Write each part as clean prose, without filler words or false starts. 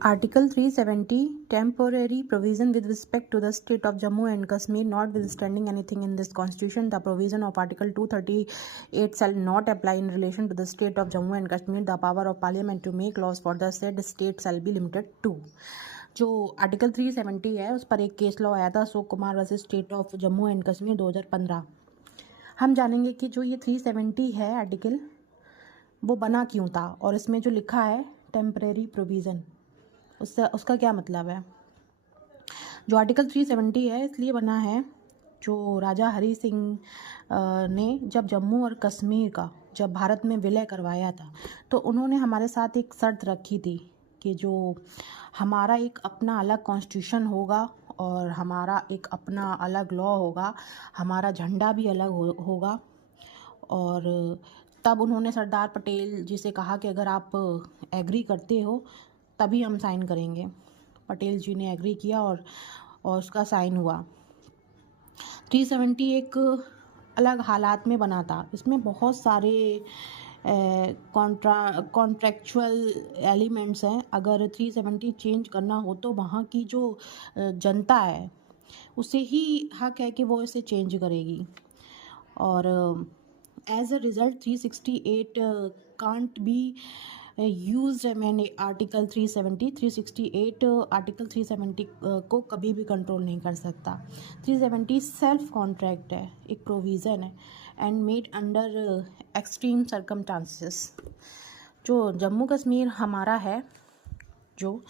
Article 370 temporary provision with respect to the state of Jammu and Kashmir, notwithstanding anything in this constitution, the provision of Article 238 shall not apply in relation to the state of Jammu and Kashmir. The power of Parliament to make laws for the said state shall be limited to. जो article 370 है उस पर एक case law आया था, Ashok Kumar versus state of Jammu and Kashmir 2015। हम जानेंगे कि जो ये 370 है आर्टिकल वो बना क्यों था और इसमें जो लिखा है टेम्परेरी प्रोविज़न उसका क्या मतलब है। जो आर्टिकल 370 है इसलिए बना है, जो राजा हरी सिंह ने जब जम्मू और कश्मीर का जब भारत में विलय करवाया था तो उन्होंने हमारे साथ एक शर्त रखी थी कि जो हमारा एक अपना अलग कॉन्स्टिट्यूशन होगा और हमारा एक अपना अलग लॉ होगा, हमारा झंडा भी अलग होगा। और तब उन्होंने सरदार पटेल जी से कहा कि अगर आप एग्री करते हो तभी हम साइन करेंगे। पटेल जी ने एग्री किया और उसका साइन हुआ। 370 एक अलग हालात में बना था। इसमें बहुत सारे कॉन्ट्रैक्चुअल एलिमेंट्स हैं। अगर 370 चेंज करना हो तो वहाँ की जो जनता है उसे ही हक है कि वो इसे चेंज करेगी। और as a result 368 can't be used. मैंने आर्टिकल 368 आर्टिकल 370 को कभी भी कंट्रोल नहीं कर सकता। 370 सेल्फ कॉन्ट्रैक्ट है, एक प्रोविज़न है and made under extreme circumstances. जो जम्मू कश्मीर हमारा है, जो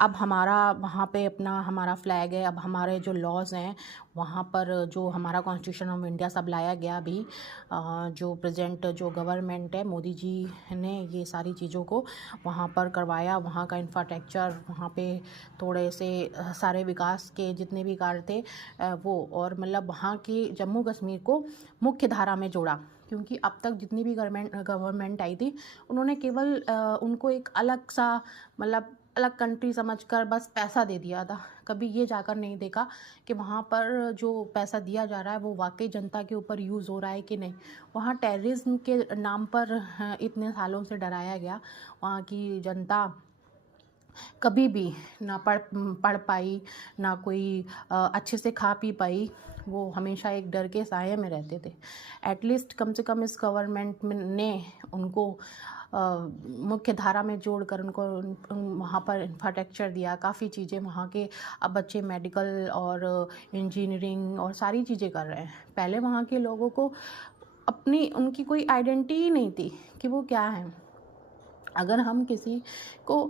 अब हमारा वहाँ पे अपना हमारा फ्लैग है, अब हमारे जो लॉज़ हैं वहाँ पर जो हमारा कॉन्स्टिट्यूशन ऑफ इंडिया सब लाया गया। अभी जो प्रेजेंट जो गवर्नमेंट है मोदी जी ने ये सारी चीज़ों को वहाँ पर करवाया। वहाँ का इंफ्रास्ट्रक्चर, वहाँ पे थोड़े से सारे विकास के जितने भी कार्य थे वो, और मतलब वहाँ की जम्मू कश्मीर को मुख्य धारा में जोड़ा। क्योंकि अब तक जितनी भी गवर्नमेंट आई थी उन्होंने केवल उनको एक अलग सा मतलब अलग कंट्री समझकर बस पैसा दे दिया था। कभी ये जाकर नहीं देखा कि वहाँ पर जो पैसा दिया जा रहा है वो वाकई जनता के ऊपर यूज़ हो रहा है कि नहीं। वहाँ टेररिज्म के नाम पर इतने सालों से डराया गया। वहाँ की जनता कभी भी ना पढ़ पाई, ना कोई अच्छे से खा पी पाई। वो हमेशा एक डर के साये में रहते थे। एटलीस्ट कम से कम इस गवर्नमेंट ने उनको मुख्य धारा में जोड़कर उनको वहाँ पर इंफ्रास्ट्रक्चर दिया, काफ़ी चीज़ें वहाँ के। अब बच्चे मेडिकल और इंजीनियरिंग और सारी चीज़ें कर रहे हैं। पहले वहाँ के लोगों को अपनी उनकी कोई आइडेंटिटी ही नहीं थी कि वो क्या है। अगर हम किसी को